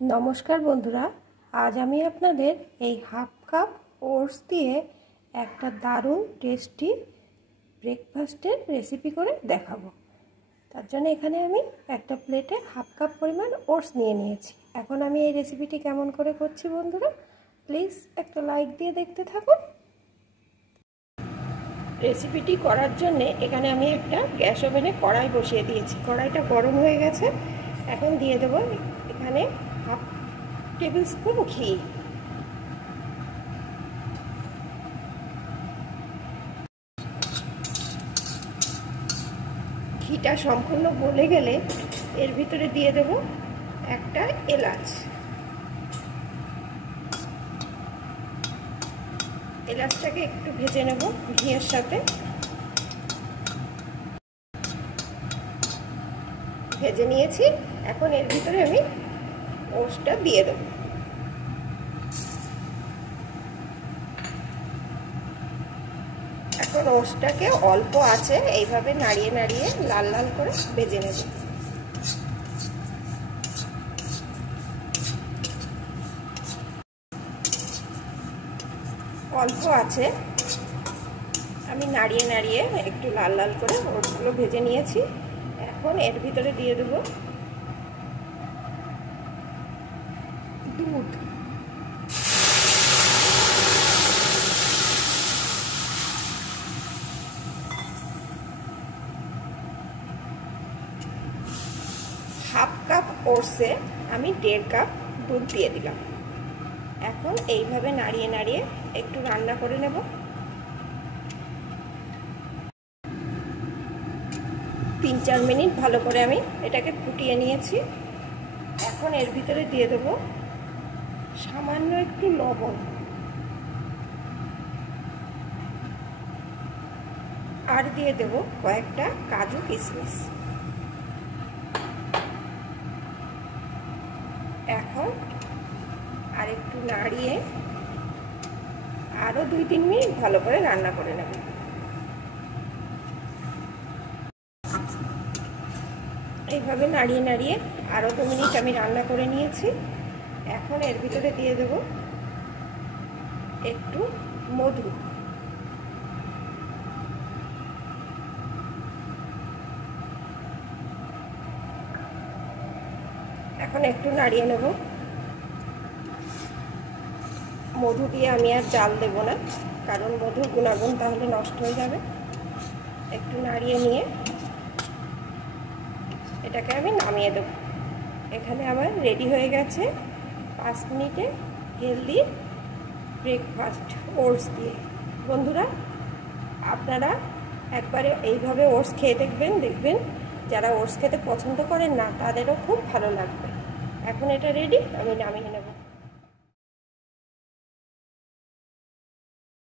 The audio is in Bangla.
নমস্কার বন্ধুরা, আজ আমি আপনাদের এই হাফ কাপ ওটস দিয়ে একটা দারুণ টেস্টি ব্রেকফাস্টের রেসিপি করে দেখাবো। তার জন্য এখানে আমি একটা প্লেটে হাফ কাপ পরিমাণ ওটস নিয়ে নিয়েছি। এখন আমি এই রেসিপিটি কেমন করে করছি বন্ধুরা, প্লিজ একটা লাইক দিয়ে দেখতে থাকুন। রেসিপিটি করার জন্য এখানে আমি একটা গ্যাস ওভেনে কড়াই বসিয়ে দিয়েছি। কড়াইটা গরম হয়ে গেছে। এখন দিয়ে দেবো এখানে হাফ টেবিল স্পুন ঘি। ঘিটা সম্পূর্ণ গলে গেলে এর ভিতরে দিয়ে দেব একটা এলাচ। এলাচটাকে একটু ভেজে নেব ঘিয়ের সাথে। ভেজে নিয়েছি। এখন এর ভিতরে আমি ওটসটা দিয়ে দেব। এখন ওটসটাকে অল্প আছে এইভাবে নাড়িয়ে নাড়িয়ে লাল লাল করে ভেজে নেব। অল্প আছে আমি নাড়িয়ে নাড়িয়ে একটু লাল লাল করে ওটসগুলো ভেজে নিয়েছি। এখন এর ভিতরে দিয়ে দেব দুধ। হাফ কাপ ওটসে আমি 1.5 কাপ দুধ দিয়ে দিলাম। এখন এইভাবে নাড়িয়ে নাড়িয়ে একটু রান্না করে নেব। 3-4 মিনিট ভালো করে আমি এটাকে ফুটিয়ে নিয়েছি। এখন এর ভিতরে দিয়ে দেব সামান্য একটু লবণ আর দিয়ে দেব কয়েকটা কাজু কিশমিশ। এখন আর একটু নাড়িয়ে আরো 2-3 মিনিট ভালো করে রান্না করে নেব। এইভাবে নাড়িয়ে নাড়িয়ে আরো 2 মিনিট আমি রান্না করে নিয়েছি। এখন এর ভিতরে দিয়ে দেব একটু মধু। এখন একটু নাড়িয়ে নেব। মধু দিয়ে আমি আর জাল দেব না, কারণ মধুর গুণাগুণ তাহলে নষ্ট হয়ে যাবে। একটু নাড়িয়ে নিয়ে এটাকে আমি নামিয়ে দেব। এখানে আমার রেডি হয়ে গেছে 5 মিনিটে হেলদি ব্রেকফাস্ট ওটস দিয়ে। বন্ধুরা, আপনারা একবারে এইভাবে ওটস খেয়ে দেখবেন যারা ওটস খেতে পছন্দ করেন না তাদেরও খুব ভালো লাগবে। এখন এটা রেডি, আমি নামিয়ে নেব।